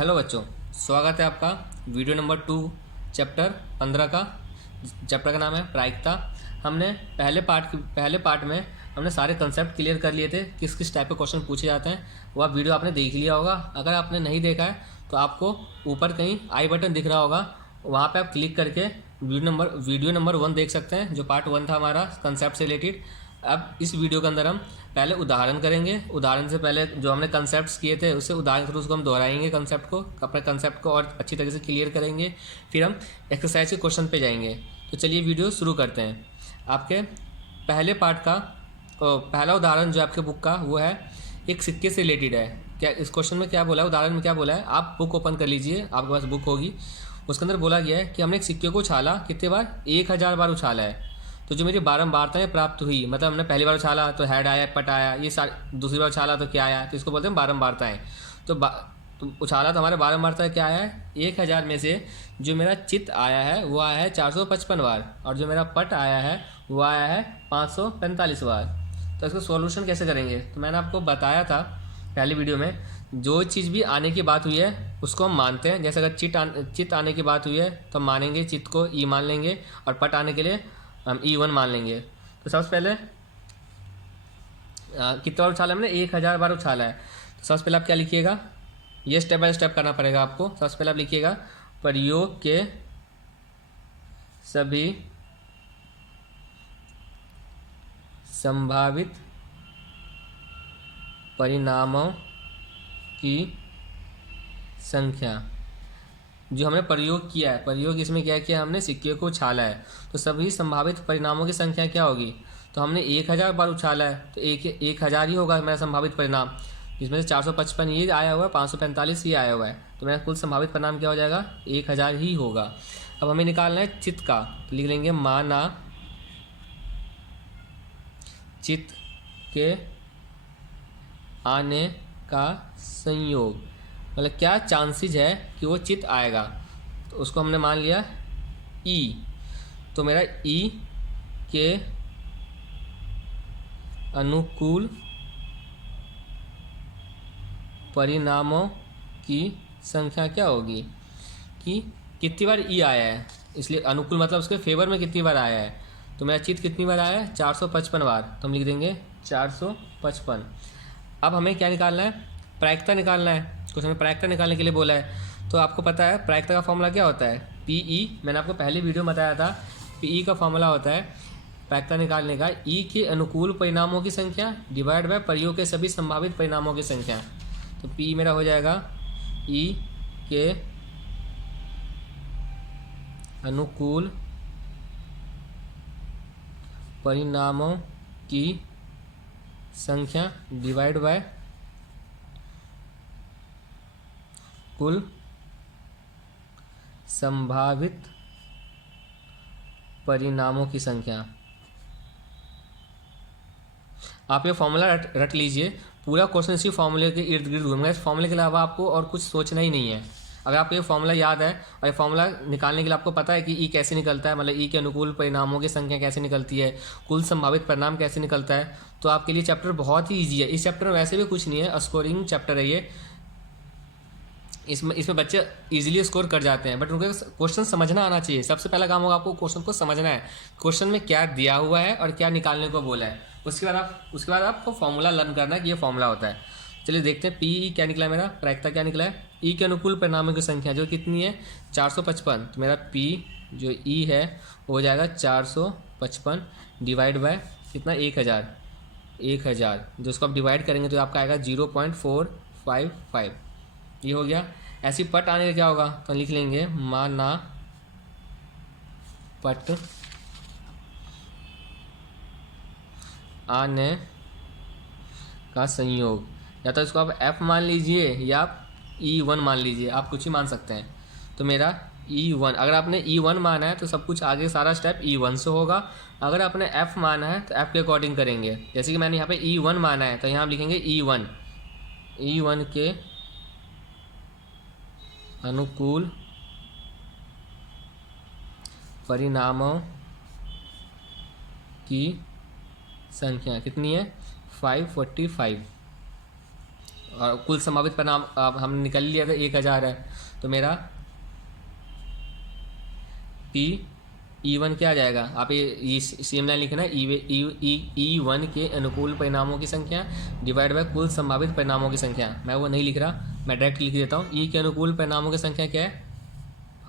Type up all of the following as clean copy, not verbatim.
Hello बच्चों, स्वागत है आपका वीडियो नंबर 2 चैप्टर 15 का। चैप्टर का नाम है प्रायिकता। हमने पहले पार्ट में हमने सारे कंसेप्ट क्लियर कर लिए थे, किस किस टाइप के क्वेश्चन पूछे जाते हैं। वह वीडियो आपने देख लिया होगा। अगर आपने नहीं देखा है तो आपको ऊपर कहीं आई बटन दिख रहा होगा, वहाँ पे आप क्लिक करके वीडियो नंबर 1 देख सकते हैं, जो पार्ट 1 था हमारा कंसेप्ट से रिलेटेड। अब इस वीडियो के अंदर हम पहले उदाहरण करेंगे। उदाहरण से पहले जो हमने कंसेप्ट्स किए थे उससे उदाहरण के थ्रू उसको हम दोहराएंगे, अपने कंसेप्ट को और अच्छी तरीके से क्लियर करेंगे। फिर हम एक्सरसाइज के क्वेश्चन पे जाएंगे। तो चलिए वीडियो शुरू करते हैं। आपके पहले पार्ट का पहला उदाहरण जो आपके बुक का वो है एक सिक्के से रिलेटेड है। क्या इस क्वेश्चन में क्या बोला है, उदाहरण में क्या बोला है, आप बुक ओपन कर लीजिए, आपके पास बुक होगी। उसके अंदर बोला गया है कि हमने एक सिक्के को उछाला कितने बार, 1000 बार उछाला है। तो जो मेरी बारंबारताएं प्राप्त हुई, मतलब हमने पहली बार उछाला तो हेड आया, पट आया, ये दूसरी बार उछाला तो क्या आया, तो इसको बोलते हैं बारंबारताएं। तो उछाला तो हमारे बारंबारताएं क्या आया है, 1000 में से जो मेरा चित्त आया है वो आया है 455 बार, और जो मेरा पट आया है वो आया है 545 बार। तो इसको सॉल्यूशन कैसे करेंगे, तो मैंने आपको बताया था पहली वीडियो में, जो चीज़ भी आने की बात हुई है उसको हम मानते हैं। जैसे अगर चित्त आने की बात हुई है तो हम मानेंगे, चित्त को ई मान लेंगे, और पट आने के लिए हम E1 मान लेंगे। तो सबसे पहले कितने बार उछाला हमने, 1000 बार उछाला है। तो सबसे पहले आप क्या लिखिएगा, ये स्टेप बाय स्टेप करना पड़ेगा आपको। सबसे पहले आप लिखिएगा प्रयोग के सभी संभावित परिणामों की संख्या। जो हमने प्रयोग किया है, प्रयोग इसमें क्या किया, हमने सिक्के को उछाला है, तो सभी संभावित परिणामों की संख्या क्या होगी। तो हमने 1000 बार उछाला है तो 1000 ही होगा मेरा संभावित परिणाम, जिसमें से 455 ये आया हुआ है, 545 ये आया हुआ है, तो मेरा कुल संभावित परिणाम क्या हो जाएगा, 1000 ही होगा। अब हमें निकालना है चित्त का, तो लिख लेंगे माना चित्त के आने का संयोग, मतलब क्या चांसेस है कि वो चित्त आएगा। तो उसको हमने मान लिया E। तो मेरा E के अनुकूल परिणामों की संख्या क्या होगी, कि कितनी बार E आया है, इसलिए अनुकूल मतलब उसके फेवर में कितनी बार आया है। तो मेरा चित्त कितनी बार आया है, 455 बार, तो हम लिख देंगे 455। अब हमें क्या निकालना है, प्रायिकता निकालना है। कुछ हमें प्रायिकता निकालने के लिए बोला है। तो आपको पता है प्रायिकता का फॉर्मूला क्या होता है, PE। मैंने आपको पहले वीडियो में बताया था, PE का फॉर्मूला होता है प्रायिकता निकालने का, E के अनुकूल परिणामों की संख्या डिवाइड बाय प्रयोग के सभी संभावित परिणामों की संख्या। तो PE मेरा हो जाएगा E के अनुकूल परिणामों की संख्या डिवाइड बाय कुल संभावित परिणामों की संख्या। आप ये फॉर्मूला रट लीजिए, पूरा क्वेश्चन इसी फॉर्मूले के इर्द गिर्द घूमेगा। इस फॉर्मूले के अलावा आपको और कुछ सोचना ही नहीं है। अगर आपको ये फॉर्मूला याद है और ये फॉर्मूला निकालने के लिए आपको पता है कि E कैसे निकलता है, मतलब E के अनुकूल परिणामों की संख्या कैसे निकलती है, कुल संभावित परिणाम कैसे निकलता है, तो आपके लिए चैप्टर बहुत ही ईजी है। इस चैप्टर में वैसे भी कुछ नहीं है, स्कोरिंग चैप्टर है ये। इसमें बच्चे इजीली स्कोर कर जाते हैं, बट उनको क्वेश्चन समझना आना चाहिए। सबसे पहला काम होगा आपको क्वेश्चन को समझना है, क्वेश्चन में क्या दिया हुआ है और क्या निकालने को बोला है। उसके बाद आपको फॉर्मूला लर्न करना है कि ये फॉर्मूला होता है। चलिए देखते हैं PE क्या निकला है मेरा, प्रायिकता क्या निकला है। E के अनुकूल परिणामों की संख्या जो कितनी है, 455। तो मेरा P जो E है वो हो जाएगा 455 डिवाइड बाय कितना, 1000। जो उसको आप डिवाइड करेंगे तो आपका आएगा 0.455। ये हो गया। ऐसी पट आने का क्या होगा, तो लिख लेंगे माना पट आने का संयोग, या तो इसको आप F मान लीजिए या आप E1 मान लीजिए, आप कुछ ही मान सकते हैं। तो मेरा E1, अगर आपने E1 माना है तो सब कुछ आगे सारा स्टेप E1 से होगा। अगर आपने F माना है तो F के अकॉर्डिंग करेंगे। जैसे कि मैंने यहाँ पे E1 माना है तो यहाँ आप लिखेंगे E1 के अनुकूल परिणामों की संख्या कितनी है, 545। और कुल संभावित परिणाम अब हमने निकल लिया था 1000 है, तो मेरा P(E1) क्या आ जाएगा, आप ये सेम लाइन लिखना है, E1 के अनुकूल परिणामों की संख्या डिवाइड बाय कुल संभावित परिणामों की संख्या। मैं वो नहीं लिख रहा, मैं डायरेक्ट लिख देता हूँ। E के अनुकूल परिणामों की संख्या क्या है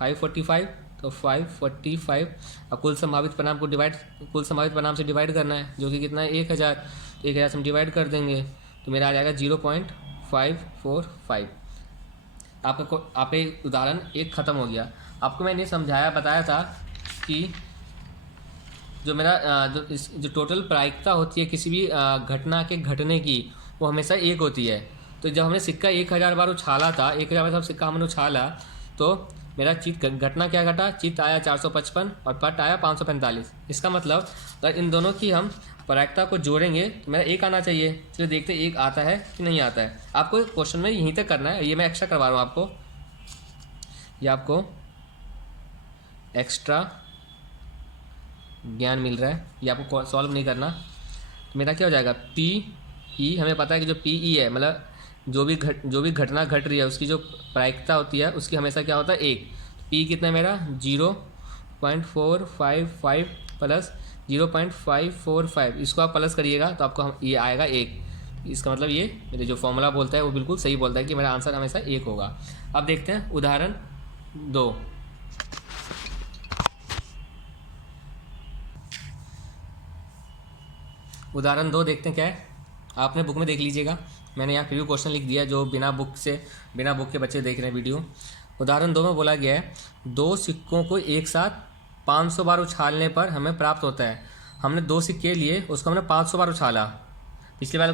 545, तो 545 अब कुल संभावित परिणाम को कुल संभावित परिणाम से डिवाइड करना है, जो कि कितना है 1000। 1000 से हम डिवाइड कर देंगे तो मेरा आ जाएगा 0.545। आपका उदाहरण एक ख़त्म हो गया। आपको मैंने समझाया बताया था कि जो मेरा जो टोटल प्रायिकता होती है किसी भी घटना के घटने की, वो हमेशा 1 होती है। तो जब हमने सिक्का 1000 बार उछाला था, 1000 बार सिक्का हमने उछाला, तो मेरा चित घटना क्या घटा, चित आया 455 और पट आया 545। इसका मतलब अगर इन दोनों की हम प्रायिकता को जोड़ेंगे तो मेरा 1 आना चाहिए। चलिए देखते 1 आता है कि नहीं आता है। आपको क्वेश्चन में यहीं तक करना है, ये मैं एक्स्ट्रा करवा रहा हूँ आपको, ये आपको एक्स्ट्रा ज्ञान मिल रहा है, ये आपको सॉल्व नहीं करना। तो मेरा क्या हो जाएगा PE, हमें पता है कि जो PE है मतलब जो भी घटना घट रही है उसकी जो प्रायिकता होती है उसकी हमेशा क्या होता है 1। P कितना है मेरा 0.455 प्लस 0.545, इसको आप प्लस करिएगा तो आपको ये आएगा 1। इसका मतलब ये मेरे जो फॉर्मूला बोलता है वो बिल्कुल सही बोलता है कि मेरा आंसर हमेशा 1 होगा। अब देखते हैं उदाहरण 2। उदाहरण 2 देखते हैं क्या है, आपने बुक में देख लीजिएगा, मैंने यहाँ प्रीव्यू क्वेश्चन लिख दिया जो बिना बुक के बच्चे देख रहे हैं वीडियो। उदाहरण 2 में बोला गया है 2 सिक्कों को एक साथ 500 बार उछालने पर हमें प्राप्त होता है। हमने 2 सिक्के लिए, उसको हमने 500 बार उछाला। पिछले वाले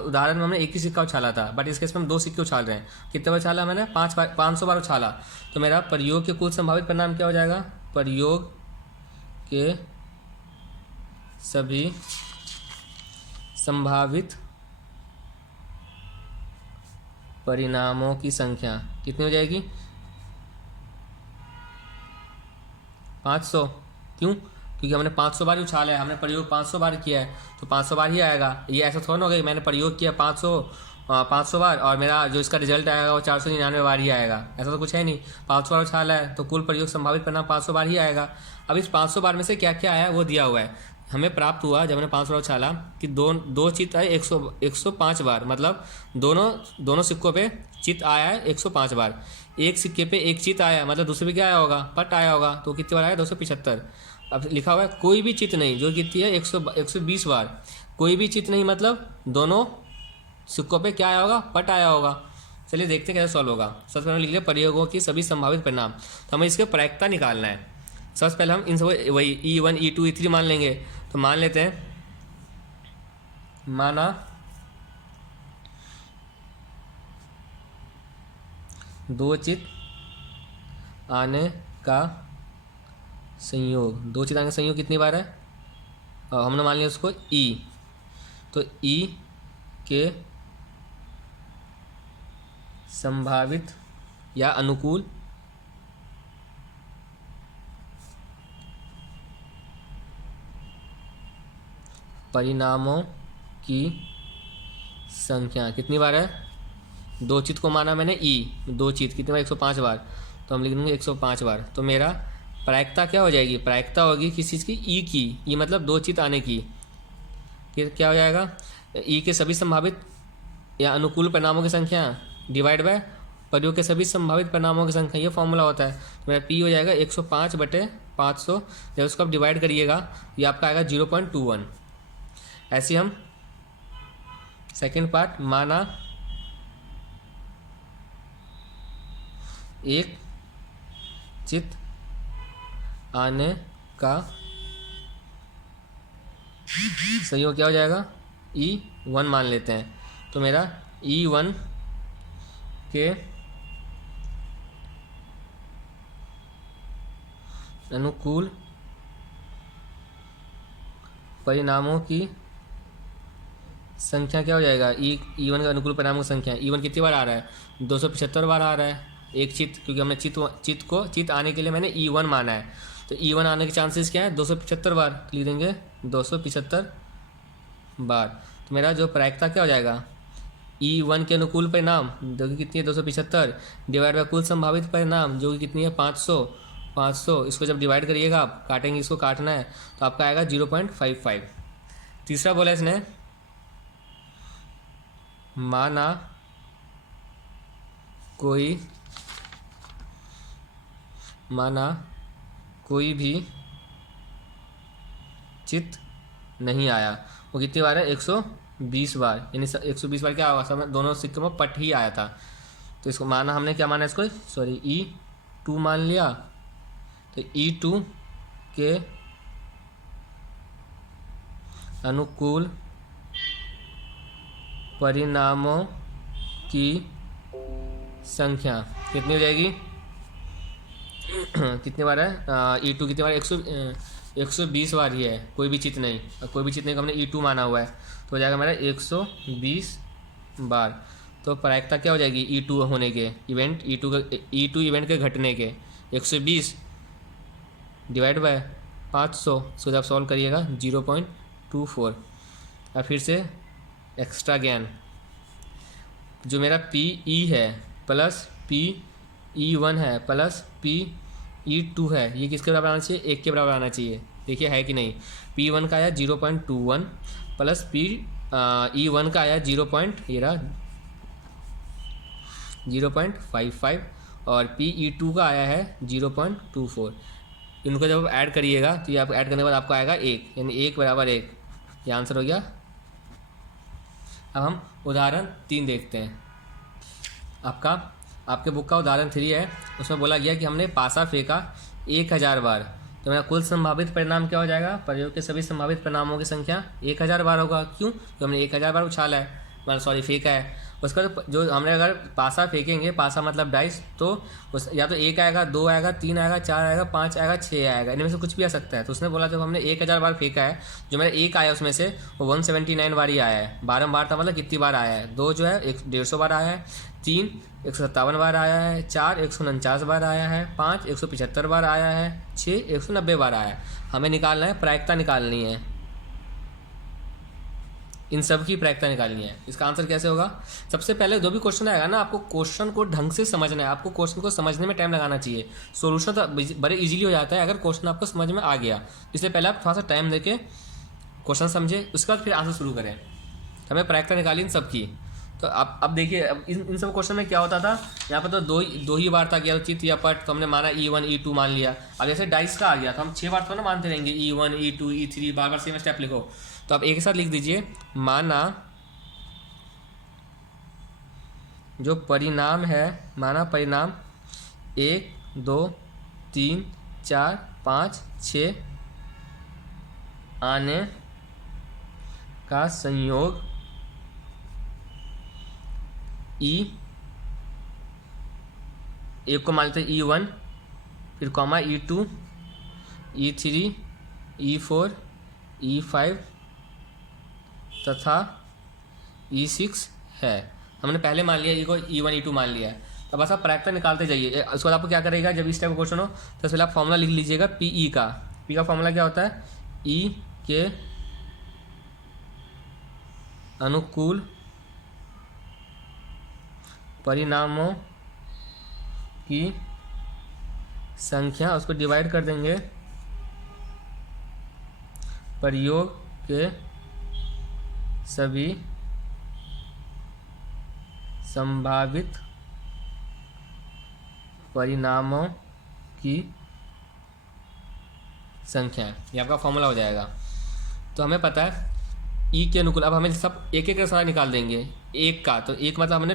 उदाहरण में हमने एक ही सिक्का उछाला था, बट इस केस में हम 2 सिक्के उछाल रहे हैं। कितने बार उछाला मैंने 500 बार उछाला। तो मेरा प्रयोग के कुल संभावित परिणाम क्या हो जाएगा, प्रयोग के सभी संभावित परिणामों की संख्या कितनी हो जाएगी 500। क्यों, क्योंकि हमने 500 बार ही उछाला है, हमने प्रयोग 500 बार किया है तो 500 बार ही आएगा। ये ऐसा थोड़ा ना होगा कि मैंने प्रयोग किया 500 बार और मेरा जो इसका रिजल्ट आएगा वो 499 बार ही आएगा, ऐसा तो कुछ है नहीं। 500 बार उछाला है तो कुल प्रयोग संभावित परिणाम 500 बार ही आएगा। अब इस 500 बार में से क्या क्या आया वो दिया हुआ है। हमें प्राप्त हुआ जब हमने 500 बार उछाला कि दो चित आए 105 बार, मतलब दोनों सिक्कों पे चित आया है 105 बार। एक सिक्के पे एक चित आया मतलब दूसरे पे क्या आया होगा, पट आया होगा, तो कितनी बार आया 275। अब लिखा हुआ है कोई भी चित नहीं, जो कितनी है 120 बार। कोई भी चित नहीं मतलब दोनों सिक्कों पे क्या आया होगा, पट आया होगा। चलिए देखते हैं कैसे सॉल्व होगा। सबसे पहले लिख लिया प्रयोगों की सभी संभावित परिणाम, तो हमें इसके प्रायिकता निकालना है। सबसे पहले हम इन सब वही E1 E2 E3 मान लेंगे। तो मान लेते हैं, माना 2 चित आने का संयोग, 2 चित आने का संयोग कितनी बार है, और हमने मान लिया उसको E। तो E के संभावित या अनुकूल परिणामों की संख्या कितनी बार है, 2 चित को माना मैंने E, 2 चित कितनी बार 105 बार, तो हम लिख देंगे 105 बार। तो मेरा प्रायिकता क्या हो जाएगी, प्रायिकता होगी किस चीज़ की, E की। E मतलब 2 चित आने की। फिर क्या हो जाएगा, E के सभी संभावित या अनुकूल परिणामों की संख्या डिवाइड बाय प्रयोग के सभी संभावित परिणामों की संख्या, ये फॉर्मूला होता है। तो मेरा P हो जाएगा 105/500। जब उसको आप डिवाइड करिएगा ये आपका आएगा 0.21। ऐसे हम सेकेंड पार्ट, माना एक चित आने का संयोग क्या हो जाएगा, E1 मान लेते हैं। तो मेरा E1 के अनुकूल परिणामों की संख्या क्या हो जाएगा, E1 का अनुकूल परिणामों की संख्या, E1 कितनी बार आ रहा है 275 बार आ रहा है। एक चित, क्योंकि हमने चित आने के लिए मैंने E1 माना है, तो E1 आने के चांसेस क्या है 275 बार, लिख देंगे 275 बार। तो मेरा जो प्रायिकता क्या हो जाएगा, E1 के अनुकूल परिणाम जो कि कितनी है 275 डिवाइड बाय कुल संभावित परिणाम जो कि कितनी है 500। इसको जब डिवाइड करिएगा आप काटेंगे, इसको काटना है तो आपका आएगा 0.55। तीसरा बोला इसने माना कोई भी चित्त नहीं आया। वो कितनी बार है 120 बार, यानी 120 बार क्या होगा, सब दोनों सिक्कों में पट ही आया था। तो इसको माना हमने क्या माना, इसको सॉरी E2 मान लिया। तो E2 के अनुकूल परिणामों की संख्या कितनी हो जाएगी कितनी बार है E2 कितनी बार 120 बार ही है, कोई भी चित्त नहीं, कोई भी चित्त नहीं, हमने E2 माना हुआ है तो हो जाएगा हमारा 120 बार। तो प्रायिकता क्या हो जाएगी E2 होने के इवेंट, E2 इवेंट के घटने के 120 डिवाइड बाय 500, इसको जब सॉल्व करिएगा 0.24। अब फिर से एक्स्ट्रा ज्ञान, जो मेरा PE है प्लस PE1 है प्लस PE2 है, ये किसके बराबर आना चाहिए, 1 के बराबर आना चाहिए। देखिए है कि नहीं, P1 का आया 0.21 प्लस E1 का आया 0.55 और PE2 का आया है 0.24। इनको जब आप ऐड करिएगा तो ये आप ऐड करने के बाद आपको आएगा 1, यानी 1 बराबर 1, ये आंसर हो गया। अब हम उदाहरण 3 देखते हैं। आपके बुक का उदाहरण 3 है, उसमें बोला गया कि हमने पासा फेंका 1000 बार, तो मेरा कुल संभावित परिणाम क्या हो जाएगा, प्रयोग के सभी संभावित परिणामों की संख्या 1000 बार होगा। क्यों, तो हमने 1000 बार उछाला है, मतलब सॉरी फेंका है। उसका जो हमने अगर पासा फेंकेंगे, पासा मतलब डाइस, तो उस या तो 1 आएगा, 2 आएगा, 3 आएगा, 4 आएगा, 5 आएगा, 6 आएगा, इनमें से कुछ भी आ सकता है। तो उसने बोला जब हमने 1000 बार फेंका है, जो मेरा 1 आया उसमें से वो 179 बार ही आया है। बारंबार था मतलब कितनी बार आया है, 2 जो है 150 बार आया है, 3 157 बार आया है, 4 149 बार आया है, 5 175 बार आया है, 6 190 बार आया है। हमें निकालना है, प्रायिकता निकालनी है, इन सब की प्रायिकता निकालनी है। इसका आंसर कैसे होगा, सबसे पहले जो भी क्वेश्चन आएगा ना, आपको क्वेश्चन को ढंग से समझना है, आपको क्वेश्चन को समझने में टाइम लगाना चाहिए। सॉल्यूशन तो बड़े इजीली हो जाता है अगर क्वेश्चन आपको समझ में आ गया। इसलिए पहले आप थोड़ा सा टाइम देके क्वेश्चन समझे, उसके बाद फिर आंसर शुरू करें। हमें प्रायिकता निकाली इन सब की। तो अब देखिए, अब इन सब क्वेश्चन में क्या होता था, यहाँ पर तो दो ही बार था कि चित्त या पट, तो हमने माना E1 E2 मान लिया। अब जैसे डाइस का आ गया तो हम 6 बार तो ना मानते रहेंगे, E1 E2 E3 बार बार सेम स्टेप लिखो। तो आप एक साथ लिख दीजिए, माना जो परिणाम है, माना परिणाम 1 2 3 4 5 6 आने का संयोग एक को मान लेते हैं E1, फिर comma E2 E3 E4 E5 तथा E6 है। हमने पहले मान लिया को E1 E2 मान लिया है। अब बस आप प्रायिकता निकालते जाइए। उसके बाद आपको क्या करेगा, जब इस टाइप का क्वेश्चन हो तो पहले आप फॉर्मूला लिख लीजिएगा PE का। P का फॉर्मूला क्या होता है, E के अनुकूल परिणामों की संख्या, उसको डिवाइड कर देंगे प्रयोग के सभी संभावित परिणामों की संख्या। ये आपका फॉर्मूला हो जाएगा। तो हमें पता है ई के अनुकूल, अब हमें सब एक एक सारा निकाल देंगे एक का। तो एक मतलब हमने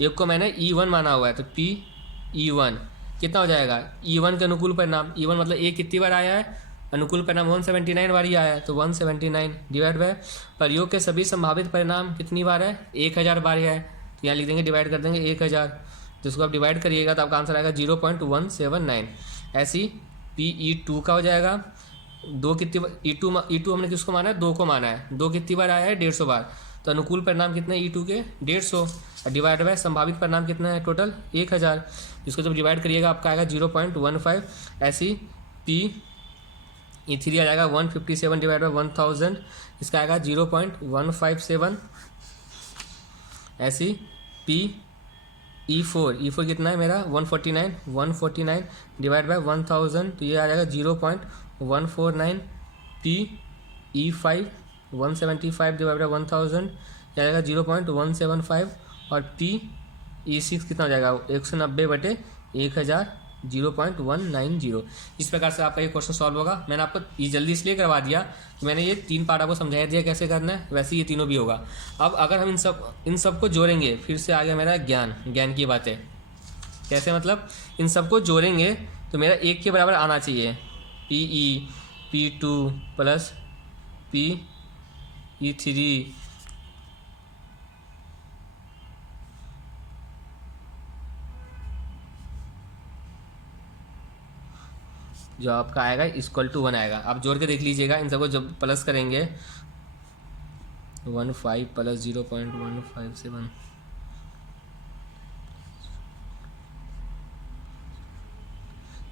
एक को मैंने E1 माना हुआ है, तो PE1 कितना हो जाएगा, E1 के अनुकूल परिणाम, E1 मतलब एक कितनी बार आया है, अनुकूल परिणाम 179 बार ही आया है, तो 179 डिवाइड बाय प्रयोग के सभी संभावित परिणाम कितनी बार है, 1000 बार है। तो यहाँ लिख देंगे, डिवाइड कर देंगे 1000, तो इसको आप डिवाइड करिएगा तो आपका आंसर आएगा 0.179। ऐसी PE2 का हो जाएगा, 2 कितनी E2 हमने किसको माना है, 2 को माना है, 2 कितनी बार आया है, 150 बार। तो अनुकूल परिणाम कितने E2 के 150, डिवाइड बाय संभावित परिणाम कितना है टोटल 1000, जिसको जब डिवाइड करिएगा आपका आएगा 0.15। ऐसी PE3 आ जाएगा 157 डिवाइड बाय 1000, इसका आएगा 0.157। ऐसी पी ई4 कितना है मेरा 149 डिवाइड बाय 1000, तो ये आ जाएगा 0.149। पी ई5 175 डिवाइड बाय 1000, ये आ जाएगा 0.175। और पी ई6 कितना हो जाएगा 190/1000, 0.190। इस प्रकार से आपका ये क्वेश्चन सॉल्व होगा। मैंने आपको ये जल्दी इसलिए करवा दिया कि मैंने ये 3 पार्ट आपको समझा दिया कैसे करना है, वैसे ये तीनों भी होगा। अब अगर हम इन सब को जोड़ेंगे, फिर से आ गया मेरा ज्ञान की बातें। कैसे मतलब, इन सबको जोड़ेंगे तो मेरा 1 के बराबर आना चाहिए। P2 प्लस PE3 जो आपका आएगा इक्वल टू 1 आएगा। आप जोड़ के देख लीजिएगा, इन सबको जब प्लस करेंगे 15 प्लस 0.157,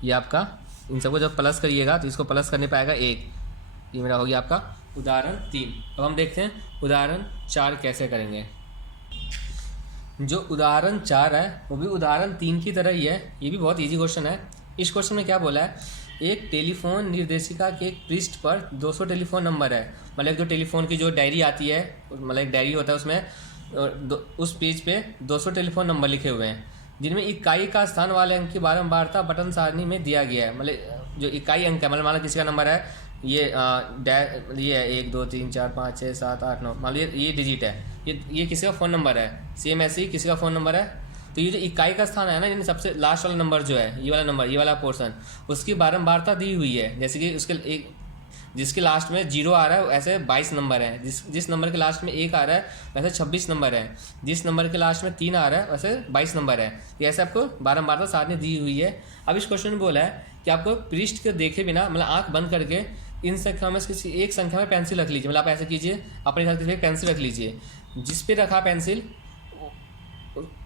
ये आपका इन सबको जब प्लस करिएगा तो इसको प्लस करने पे आएगा 1। ये मेरा हो गया आपका उदाहरण 3। अब हम देखते हैं उदाहरण 4 कैसे करेंगे। जो उदाहरण 4 है वो भी उदाहरण 3 की तरह ही है। ये भी बहुत इजी क्वेश्चन है। इस क्वेश्चन में क्या बोला है, एक टेलीफोन निर्देशिका के पृष्ठ पर 200 टेलीफोन नंबर है। मतलब जो टेलीफोन की जो डायरी आती है, मतलब एक डायरी होता है, उसमें उस पेज पे 200 टेलीफोन नंबर लिखे हुए हैं, जिनमें इकाई का स्थान वाले अंक की बारंबारता बटन सारणी में दिया गया है। मतलब जो इकाई अंक है, मतलब मान लो किसी का नंबर है ये है 1 2 3 4 5 6 7 8 9, मान लो ये डिजिट है, ये किसी का फ़ोन नंबर है। सेम ऐसे ही किसी का फ़ोन नंबर है, तो ये जो इकाई का स्थान है ना, यानी सबसे लास्ट वाला नंबर जो है, ये वाला नंबर, ये वाला पोर्शन, उसकी बारंबारता दी हुई है। जैसे कि उसके एक जिसके लास्ट में 0 आ रहा है ऐसे 22 नंबर है, जिस नंबर के लास्ट में 1 आ रहा है वैसे 26 नंबर है, जिस नंबर के लास्ट में 3 आ रहा है वैसे 22 नंबर है। ये ऐसे आपको बारंबारता सारणी दी हुई है। अब इस क्वेश्चन में बोला है कि आपको पृष्ठ के देखे बिना, मतलब आँख बंद करके इन संख्या में किसी एक संख्या में पेंसिल रख लीजिए। मतलब आप ऐसे कीजिए, अपने हिसाब से पेंसिल रख लीजिए, जिस पे रखा पेंसिल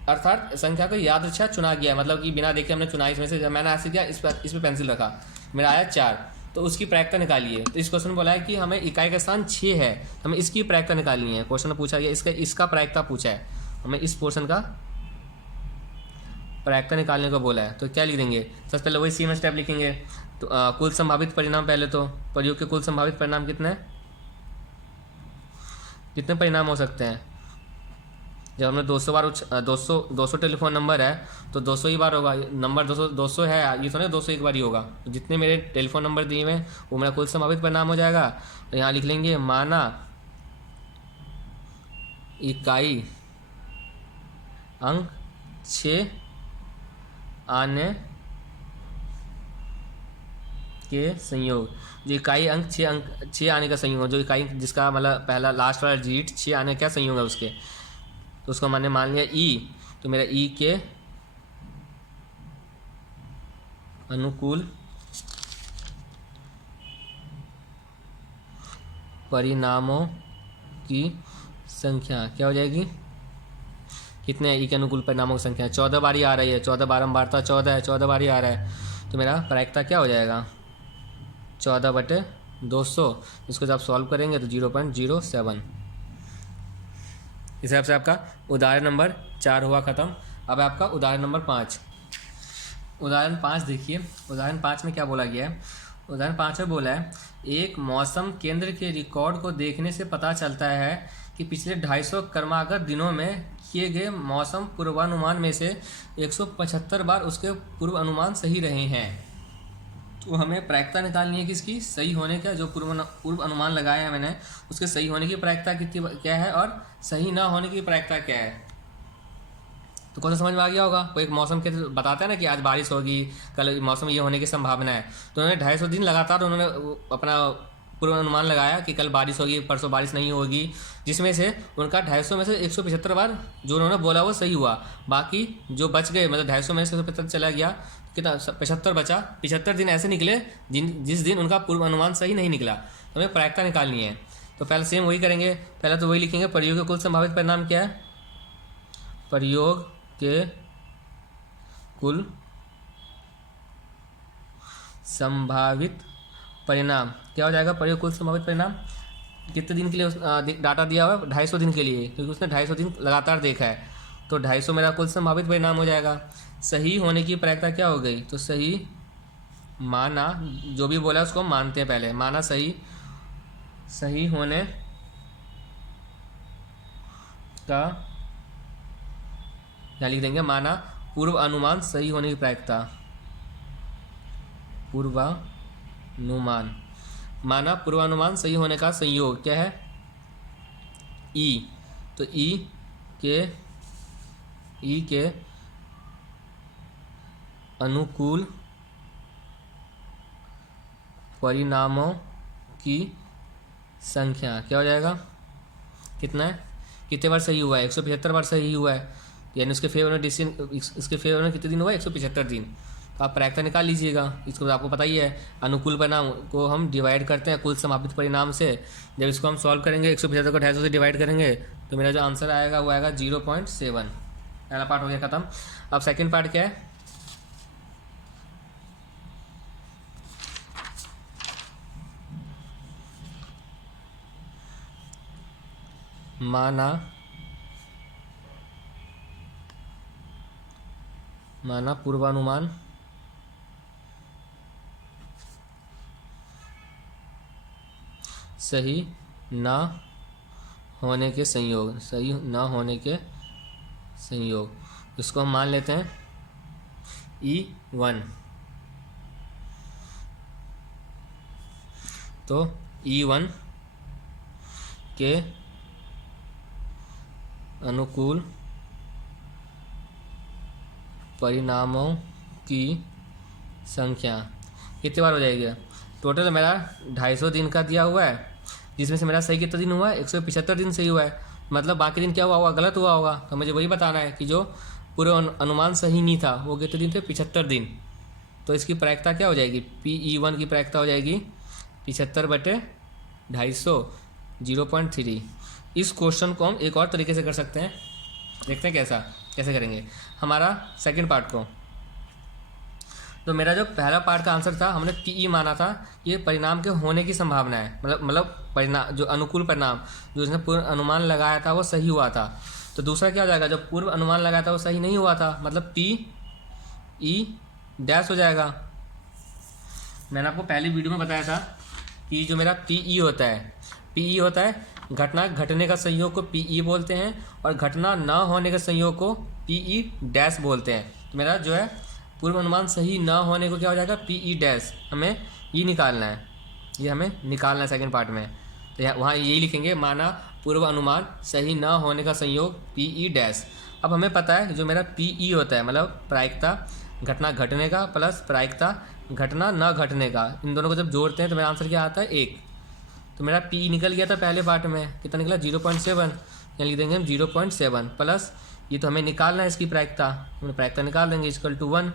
अर्थात संख्या को यादृच्छा चुना गया है, मतलब कि बिना देखे हमने चुना। इसमें से जब मैंने ऐसे किया, इस पे पेंसिल रखा, मेरा आया 4, तो उसकी प्रायिकता निकालिए। तो इस क्वेश्चन में बोला है कि हमें इकाई का स्थान 6 है, हमें इसकी प्रायिकता निकालनी है। क्वेश्चन में पूछा गया इसका प्रायिकता पूछा है, हमें इस पोर्शन का प्रायिकता निकालने को बोला है। तो क्या लिख देंगे, सबसे पहले वही सेम स्टेप लिखेंगे। तो कुल संभावित परिणाम, पहले तो प्रयोग के कुल संभावित परिणाम कितने परिणाम हो सकते हैं। जब हमने 200 बार 200 टेलीफोन नंबर है तो 200 ही बार होगा। नंबर 200 है, ये तो नहीं 201 बार ही होगा। तो जितने मेरे टेलीफोन नंबर दिए हुए हैं वो मेरा कुल संभावित परिणाम हो जाएगा। तो यहाँ लिख लेंगे माना इकाई अंक 6 आने के संयोग। जो इकाई अंक 6 आने का संयोग, जो इकाई जिसका मतलब पहला लास्ट वाला डिजिट 6 आने का संयोग है उसके, तो उसको मैंने मान लिया ई। तो मेरा ई के अनुकूल परिणामों की संख्या क्या हो जाएगी, कितने ई के अनुकूल परिणामों की संख्या 14 बारी आ रही है। 14 बारंबारता 14 है, 14 बारी आ रहा है। तो मेरा प्रायिकता क्या हो जाएगा 14/200। इसको जब आप सॉल्व करेंगे तो 0.07। इस हिसाब से आपका उदाहरण नंबर 4 हुआ ख़त्म। अब आपका उदाहरण नंबर 5। उदाहरण 5 देखिए, उदाहरण 5 में क्या बोला गया है। उदाहरण 5 में बोला है, एक मौसम केंद्र के रिकॉर्ड को देखने से पता चलता है कि पिछले 250 क्रमागत दिनों में किए गए मौसम पूर्वानुमान में से 175 बार उसके पूर्व अनुमान सही रहे हैं। तो हमें प्रायिकता निकालनी है किसकी, सही होने का। जो पूर्व अनुमान लगाया है मैंने, उसके सही होने की प्रायिकता कितनी क्या है और सही ना होने की प्रायिकता क्या है। तो कौन सा समझ में आ गया होगा। कोई एक मौसम के बताता है ना कि आज बारिश होगी, कल मौसम ये होने की संभावना है। तो उन्होंने 250 दिन लगातार उन्होंने अपना पूर्व अनुमान लगाया कि कल बारिश होगी, परसों बारिश नहीं होगी, जिसमें से उनका 250 में से 175 बार जो उन्होंने बोला वो सही हुआ। बाकी जो बच गए, मतलब 250 में से 175 चला गया, कितना 75 बचा। 75 दिन ऐसे निकले जिस दिन उनका पूर्व अनुमान सही नहीं निकला। तो हमें प्रायिकता निकालनी है। तो पहले सेम वही करेंगे, पहले तो वही लिखेंगे, प्रयोग के कुल संभावित परिणाम क्या है, प्रयोग के कुल संभावित परिणाम क्या हो जाएगा, प्रयोग कुल संभावित परिणाम कितने दिन के लिए डाटा दिया हुआ है? 250 दिन के लिए, क्योंकि उसने 250 दिन लगातार देखा है। तो 250 मेरा कुल संभावित परिणाम हो जाएगा। सही होने की प्रायिकता क्या हो गई? तो सही माना, जो भी बोला उसको हम मानते हैं पहले। माना सही होने का, यहाँ लिख देंगे माना पूर्व अनुमान सही होने की प्रायिकता। पूर्वानुमान, माना पूर्वानुमान सही होने का संयोग क्या है? ई। तो ई के अनुकूल परिणामों की संख्या क्या हो जाएगा? कितना है? कितने बार सही हुआ है? 175 बार सही हुआ है, यानी उसके फेवर में डिसीजन, इसके फेवर में कितने दिन हुआ है? 175 दिन। तो आप प्रायिकता निकाल लीजिएगा। इसको तो आपको पता ही है, अनुकूल परिणाम को हम डिवाइड करते हैं कुल संभावित परिणाम से। जब इसको हम सॉल्व करेंगे 175 को 250 से डिवाइड करेंगे तो मेरा जो आंसर आएगा वो आएगा 0.7। पहला पार्ट हो गया ख़त्म। अब सेकेंड पार्ट क्या है? माना पूर्वानुमान सही न होने के संयोग, सही न होने के संयोग, इसको हम मान लेते हैं E1। तो E1 के अनुकूल परिणामों की संख्या कितनी बार हो जाएगी? टोटल मेरा 250 दिन का दिया हुआ है, जिसमें से मेरा सही कितना दिन हुआ है? 175 दिन सही हुआ है। मतलब बाकी दिन क्या हुआ होगा? गलत हुआ होगा। तो मुझे वही बताना है कि जो पूरे अनुमान सही नहीं था वो कितने दिन थे? 75 दिन। तो इसकी प्रायिकता क्या हो जाएगी? PE1 की प्रायिकता हो जाएगी 75/250, 0.3। इस क्वेश्चन को हम एक और तरीके से कर सकते हैं, देखते हैं कैसे करेंगे हमारा सेकंड पार्ट को। तो मेरा जो पहला पार्ट का आंसर था, हमने PE माना था, ये परिणाम के होने की संभावना है, मतलब परिणाम जो अनुकूल परिणाम जो उसने पूर्व अनुमान लगाया था वो सही हुआ था। तो दूसरा क्या हो जाएगा? जो पूर्व अनुमान लगाया था वो सही नहीं हुआ था, मतलब PE' हो जाएगा। मैंने आपको पहली वीडियो में बताया था कि जो मेरा PE होता है घटना घटने का संयोग को PE बोलते हैं, और घटना न होने के संयोग को PE' बोलते हैं। तो मेरा जो है पूर्व अनुमान सही न होने को क्या हो जाएगा? PE'। हमें ये निकालना है, ये हमें निकालना है सेकंड पार्ट में। तो यहाँ वहाँ यही लिखेंगे, माना पूर्व अनुमान सही न होने का संयोग PE'। अब हमें पता है जो मेरा PE होता है, मतलब प्रायिकता घटना घटने का प्लस प्रायिकता घटना न घटने का, इन दोनों को जब जोड़ते हैं तो मेरा आंसर क्या आता है? 1। तो मेरा PE निकल गया था पहले पार्ट में, कितना निकला? 0.7। यहाँ लिख देंगे हम 0.7 प्लस ये तो हमें निकालना है इसकी प्रायिकता, हम प्रायिकता निकाल देंगे =1।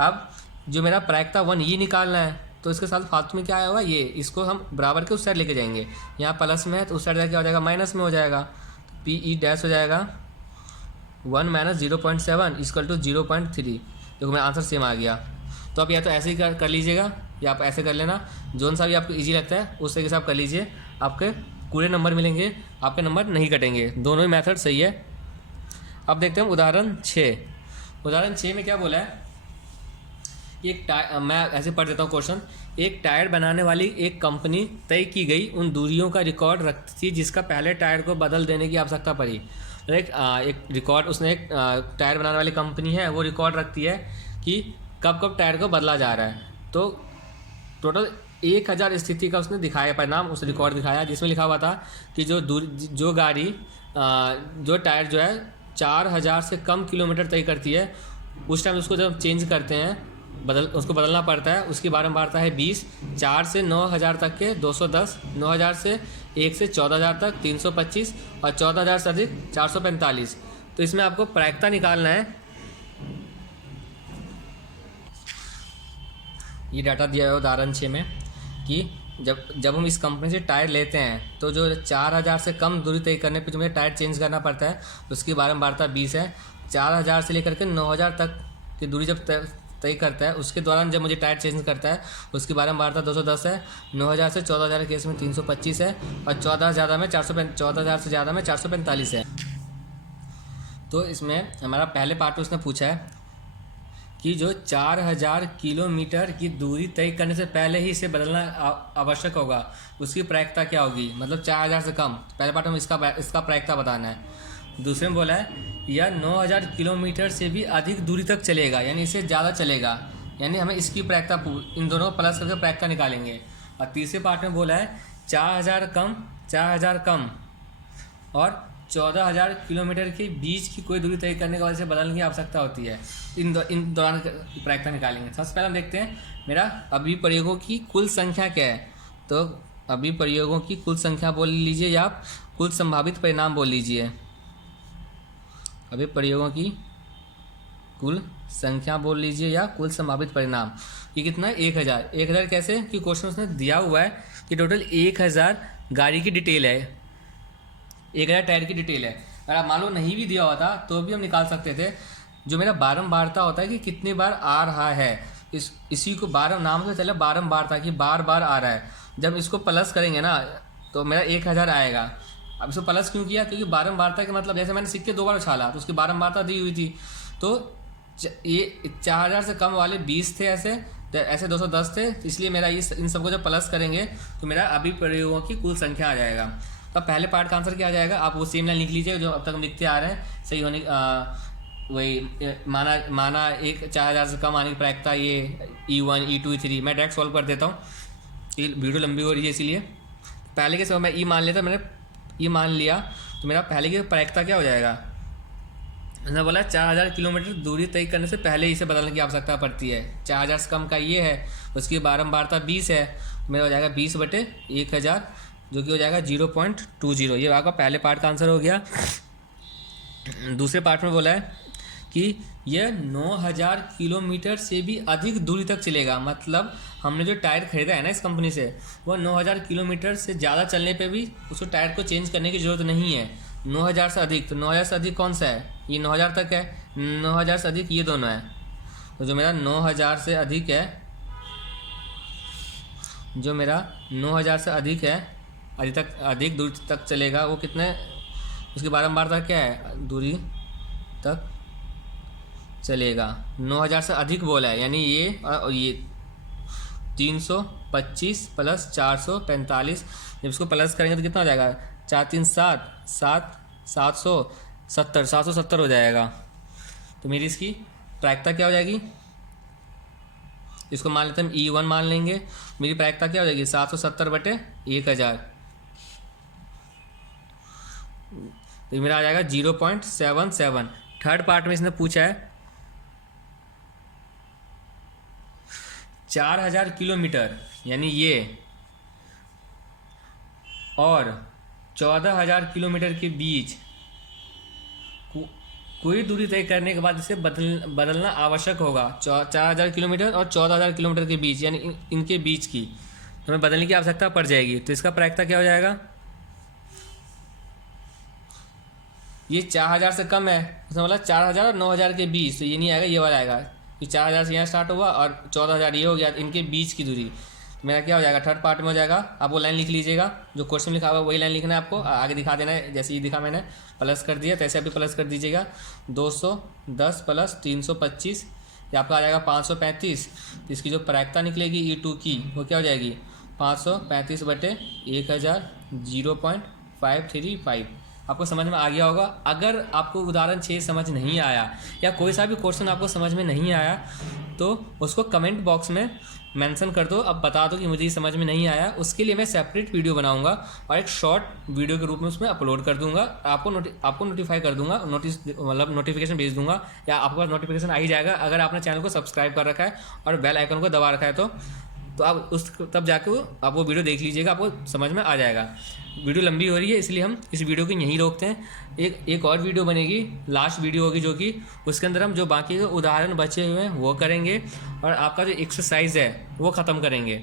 अब जो मेरा प्रायिकता 1 ये निकालना है, तो इसके साथ फालतू में क्या आया हुआ ये, इसको हम बराबर के उस साइड लेके जाएंगे। यहाँ प्लस में है तो उस साइड क्या हो जाएगा? माइनस में हो जाएगा। तो PE' हो जाएगा 1 - 0.7 = 0.3। देखो मेरा आंसर सेम आ गया। तो आप या तो ऐसे ही कर लीजिएगा या आप ऐसे कर लेना, जोन सा भी आपको ईजी लगता है उस तरीके से आप कर लीजिए। आपके पूरे नंबर मिलेंगे, आपके नंबर नहीं कटेंगे, दोनों ही मेथड सही है। अब देखते हैं उदाहरण 6। उदाहरण 6 में क्या बोला है? एक मैं ऐसे पढ़ देता हूँ क्वेश्चन। एक टायर बनाने वाली एक कंपनी तय की गई उन दूरियों का रिकॉर्ड रखती थी जिसका पहले टायर को बदल देने की आवश्यकता पड़ी। एक रिकॉर्ड उसने, एक टायर बनाने वाली कंपनी है वो रिकॉर्ड रखती है कि कब कब टायर को बदला जा रहा है। तो टोटल 1000 स्थिति का उसने दिखाया परिणाम, उस रिकॉर्ड दिखाया, जिसमें लिखा हुआ था कि जो गाड़ी जो टायर जो है 4000 से कम किलोमीटर तय करती है, उस टाइम उसको जब चेंज करते हैं उसको बदलना पड़ता है। उसकी बारंबारता है 20, 4 से 9000 तक के 210, 9000 से 1 से 14000 तक 325 और 14000 से अधिक 445। तो इसमें आपको प्रायिकता निकालना है। ये डाटा दिया है उदाहरण 6 में कि जब हम इस कंपनी से टायर लेते हैं तो जो 4000 से कम दूरी तय करने पर जो हमें टायर चेंज करना पड़ता है उसकी बारंबारता 20 है। 4000 से लेकर के 9000 तक की दूरी जब तय करता है उसके दौरान जब मुझे टायर चेंज करता है उसकी बारंबारता 210 है। 9000 से 14000 केस में 325 है और 14,000 से ज़्यादा में 445 है। तो इसमें हमारा पहले पार्ट में उसने पूछा है कि जो 4000 किलोमीटर की दूरी तय करने से पहले ही इसे बदलना आवश्यक होगा, उसकी प्रायिकता क्या होगी। मतलब 4000 से कम, पहले पार्ट में इसका प्रायिकता बताना है। दूसरे में बोला है यह 9000 किलोमीटर से भी अधिक दूरी तक चलेगा, यानी इससे ज़्यादा चलेगा, यानी हमें इसकी प्रायिकता, इन दोनों को प्लस करके प्रायिकता निकालेंगे। और तीसरे पार्ट में बोला है 4000 कम और 14000 किलोमीटर के बीच की कोई दूरी तय करने के बाद इसे बदलने की आवश्यकता होती है। इन दौरान प्रायिकता निकालेंगे। सबसे पहले हम देखते हैं मेरा अभिप्रयोगों की कुल संख्या क्या है। तो अभिप्रयोगों की कुल संख्या बोल लीजिए या आप कुल संभावित परिणाम बोल लीजिए। अभिप्रयोगों की कुल संख्या बोल लीजिए या कुल संभावित परिणाम। ये कितना है? 1000 कैसे कि क्वेश्चन उसने दिया हुआ है कि टोटल 1000 गाड़ी की डिटेल है, 1000 टायर की डिटेल है। अगर आप मान लो नहीं भी दिया होता तो भी हम निकाल सकते थे। जो मेरा बारंबारता होता है कि कितनी बार आ रहा है, इसी को नाम से चले बारंबारता कि बार बार आ रहा है। जब इसको प्लस करेंगे ना तो मेरा 1000 आएगा। अब इसको प्लस क्यों किया? क्योंकि बारंबारता का मतलब जैसे मैंने सिक्के 2 बार उछाला तो उसकी बारंबारता दी हुई थी। तो ये 4000 से कम वाले 20 थे, ऐसे 210 थे, इसलिए मेरा इन सबको जब प्लस करेंगे तो मेरा अभिप्रयोगों की कुल संख्या आ जाएगा। तो पहले पार्ट का आंसर क्या आ जाएगा? आप वो सेम लाइन लिख लीजिए जो अब तक हम लिखते आ रहे हैं। सही होने वही माना एक 4000 से कम आने की प्रायिकता ये E1 E2 E3। मैं डायरेक्ट सॉल्व कर देता हूँ, ये वीडियो लंबी हो रही है इसलिए। पहले के समय मैं ई मान लेता, मैंने ई मान लिया तो मेरा पहले की प्रायिकता क्या हो जाएगा? मैंने बोला 4000 किलोमीटर दूरी तय करने से पहले इसे बदलने की आवश्यकता पड़ती है। 4000 से कम का ये है, उसकी बारंबारता 20 है, मेरा हो जाएगा 20/1000 जो कि हो जाएगा 0.20। ये आपका पहले पार्ट का आंसर हो गया। दूसरे पार्ट में बोला है कि यह 9000 किलोमीटर से भी अधिक दूरी तक चलेगा। मतलब हमने जो टायर खरीदा है ना इस कंपनी से, वह 9000 किलोमीटर से ज़्यादा चलने पे भी उसको टायर को चेंज करने की ज़रूरत नहीं है। 9000 से अधिक, तो 9000 से अधिक कौन सा है? ये 9000 तक है, 9000 से अधिक ये दोनों है। तो जो मेरा 9000 से अधिक है, जो मेरा 9000 से अधिक है, अधिक दूरी तक चलेगा, वो कितने, उसकी बारंबारता क्या है? दूरी तक चलेगा 9000 से अधिक बोला है, यानी ये और ये 325 प्लस 445। जब इसको प्लस करेंगे तो कितना हो जाएगा? 4 3 7 7 770 हो जाएगा। तो मेरी इसकी प्रायिकता क्या हो जाएगी? इसको मान लेते हैं हम E1 मान लेंगे। मेरी प्रायिकता क्या हो जाएगी? 770/1000। तो मेरा आ जाएगा 0.77। थर्ड पार्ट में इसने पूछा है 4000 किलोमीटर यानी ये और 14000 किलोमीटर के बीच कोई दूरी तय करने के बाद इसे बदलना आवश्यक होगा। 4000 किलोमीटर और 14000 किलोमीटर के बीच, यानी इनके बीच की हमें बदलने की आवश्यकता पड़ जाएगी। तो इसका प्रायिकता क्या हो जाएगा? ये 4000 से कम है, उसने बोला 4000 और 9000 के बीच, तो ये नहीं आएगा, ये वाला आएगा कि 4000 से यहाँ स्टार्ट हुआ और 14000 ये हो गया, इनके बीच की दूरी। तो मेरा क्या हो जाएगा? थर्ड पार्ट में हो जाएगा। आप वो लाइन लिख लीजिएगा, जो क्वेश्चन लिखा हुआ वही लाइन लिखना है आपको, आगे दिखा देना है। जैसे ये दिखा मैंने प्लस कर दिया, तैसे अभी प्लस कर दीजिएगा। 210 प्लस 325 ये आपका आ जाएगा 535। तो इसकी जो प्रायिकता निकलेगी E2 की वो क्या हो जाएगी? 535/1000 0.535। आपको समझ में आ गया होगा। अगर आपको उदाहरण 6 समझ नहीं आया या कोई सा भी क्वेश्चन आपको समझ में नहीं आया तो उसको कमेंट बॉक्स में मेंशन कर दो, अब बता दो कि मुझे ये समझ में नहीं आया। उसके लिए मैं सेपरेट वीडियो बनाऊंगा और एक शॉर्ट वीडियो के रूप में उसमें अपलोड कर दूंगा। आपको नोटिफाई कर दूंगा, नोटिफिकेशन भेज दूंगा, या आपके पास नोटिफिकेशन आ ही जाएगा अगर आपने चैनल को सब्सक्राइब कर रखा है और बेल आइकन को दबा रखा है। तो आप तब जाके आप वो वीडियो देख लीजिएगा, आपको समझ में आ जाएगा। वीडियो लंबी हो रही है इसलिए हम इस वीडियो को यहीं रोकते हैं। एक और वीडियो बनेगी, लास्ट वीडियो होगी, जो कि उसके अंदर हम जो बाकी के उदाहरण बचे हुए हैं वो करेंगे और आपका जो एक्सरसाइज है वो ख़त्म करेंगे।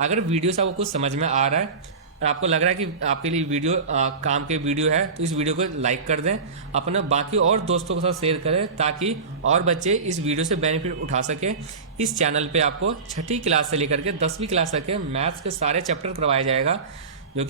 अगर वीडियो से आपको कुछ समझ में आ रहा है और आपको लग रहा है कि आपके लिए वीडियो काम के वीडियो है तो इस वीडियो को लाइक कर दें, अपने बाकी और दोस्तों के साथ शेयर करें ताकि और बच्चे इस वीडियो से बेनिफिट उठा सकें। इस चैनल पे आपको 6ठी क्लास से लेकर के 10वीं क्लास तक के मैथ्स के सारे चैप्टर करवाया जाएगा जो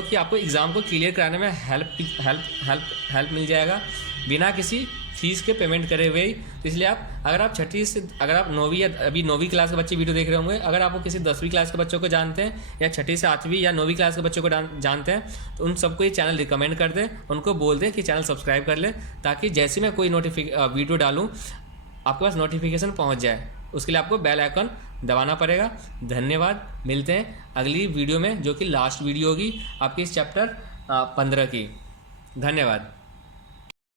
कि आपको एग्ज़ाम को क्लियर कराने में हेल्प मिल जाएगा बिना किसी फीस के पेमेंट करे हुए ही। तो इसलिए अगर आप 6ठी से अगर आप 9वीं या अभी 9वीं क्लास के बच्चे वीडियो देख रहे होंगे, अगर आपको किसी 10वीं क्लास के बच्चों को जानते हैं या 6ठी से 8वीं या 9वीं क्लास के बच्चों को जानते हैं तो उन सबको ये चैनल रिकमेंड कर दें, उनको बोल दें कि चैनल सब्सक्राइब कर लें ताकि जैसे मैं कोई वीडियो डालूँ आपके पास नोटिफिकेशन पहुँच जाए। उसके लिए आपको बेल आइकन दबाना पड़ेगा। धन्यवाद, मिलते हैं अगली वीडियो में जो कि लास्ट वीडियो होगी आपकी इस चैप्टर 15 की। धन्यवाद।